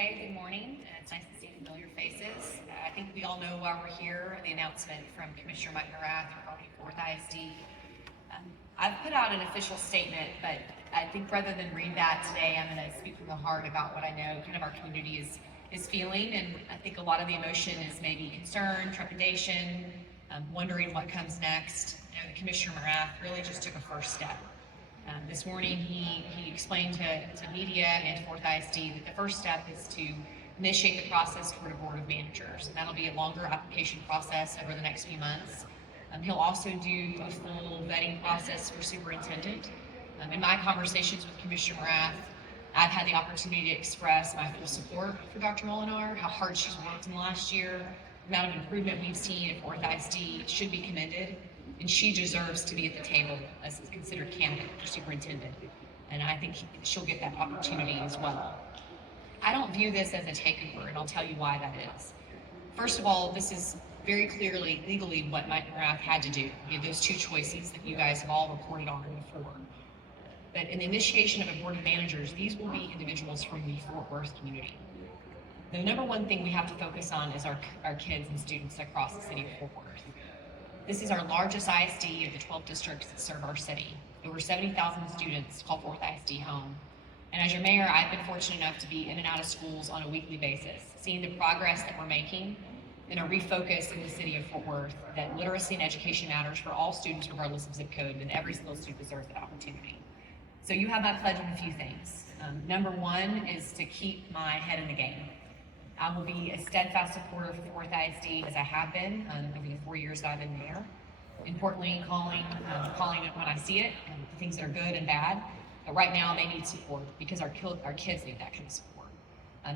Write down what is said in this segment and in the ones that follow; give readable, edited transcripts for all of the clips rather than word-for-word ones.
Okay, good morning. It's nice to see familiar faces. I think we all know why we're here, the announcement from Commissioner Mike Morath regarding Fort Worth ISD. I've put out an official statement, but I think rather than read that today, I'm going to speak from the heart about what I know kind of our community is feeling, and I think a lot of the emotion is maybe concern, trepidation, wondering what comes next. You know, Commissioner Morath really just took a first step. This morning, he explained to media and to Worth ISD that the first step is to initiate the process toward a board of managers, and that'll be a longer application process over the next few months. He'll also do a full vetting process for superintendent. In my conversations with Commissioner Morath, I've had the opportunity to express my full support for Dr. Molinar, how hard she's worked in the last year, the amount of improvement we've seen at Worth ISD should be commended, and she deserves to be at the table as a considered candidate for superintendent, and I think she'll get that opportunity as well. I don't view this as a takeover, and I'll tell you why that is. First of all, this is very clearly legally what Mike Morath had to do. He had those two choices that you guys have all reported on before. But in the initiation of a board of managers, these will be individuals from the Fort Worth community. The number one thing we have to focus on is our kids and students across the city of Fort Worth. This is our largest ISD of the 12 districts that serve our city. Over 70,000 students call Fort Worth ISD home. And as your mayor, I've been fortunate enough to be in and out of schools on a weekly basis, seeing the progress that we're making and a refocus in the city of Fort Worth that literacy and education matters for all students regardless of zip code, and every single student deserves that opportunity. So you have my pledge on a few things. Number one is to keep my head in the game. I will be a steadfast supporter for Worth ISD as I have been over the 4 years that I've been mayor. Importantly, calling it when I see it, and things that are good and bad. But right now, they need support because our kids need that kind of support.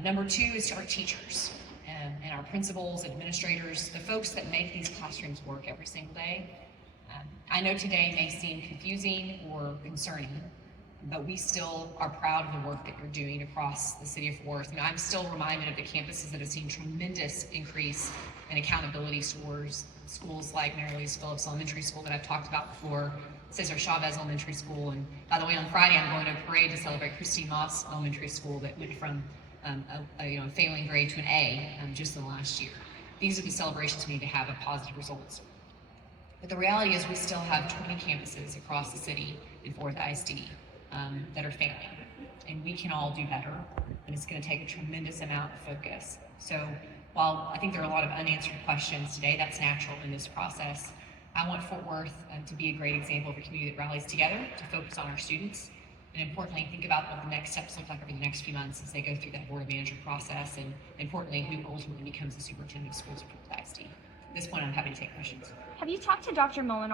Number two is to our teachers and our principals, administrators, the folks that make these classrooms work every single day. I know today may seem confusing or concerning, but we still are proud of the work that you're doing across the city of Fort Worth. And I'm still reminded of the campuses that have seen tremendous increase in accountability scores. Schools like Mary Louise Phillips Elementary School that I've talked about before, Cesar Chavez Elementary School, and by the way, on Friday I'm going to a parade to celebrate Christine Moss Elementary School that went from a failing grade to an A just in the last year. These are the celebrations we need to have of positive results. But the reality is we still have 20 campuses across the city in Fort Worth ISD that are failing, and we can all do better, and it's going to take a tremendous amount of focus. So while I think there are a lot of unanswered questions today, that's natural in this process. I want Fort Worth to be a great example of a community that rallies together to focus on our students, and importantly, think about what the next steps look like over the next few months as they go through that board of manager process, and importantly, who ultimately becomes the superintendent of schools for Fort Worth ISD. At this point, I'm happy to take questions. Have you talked to Dr. Molinar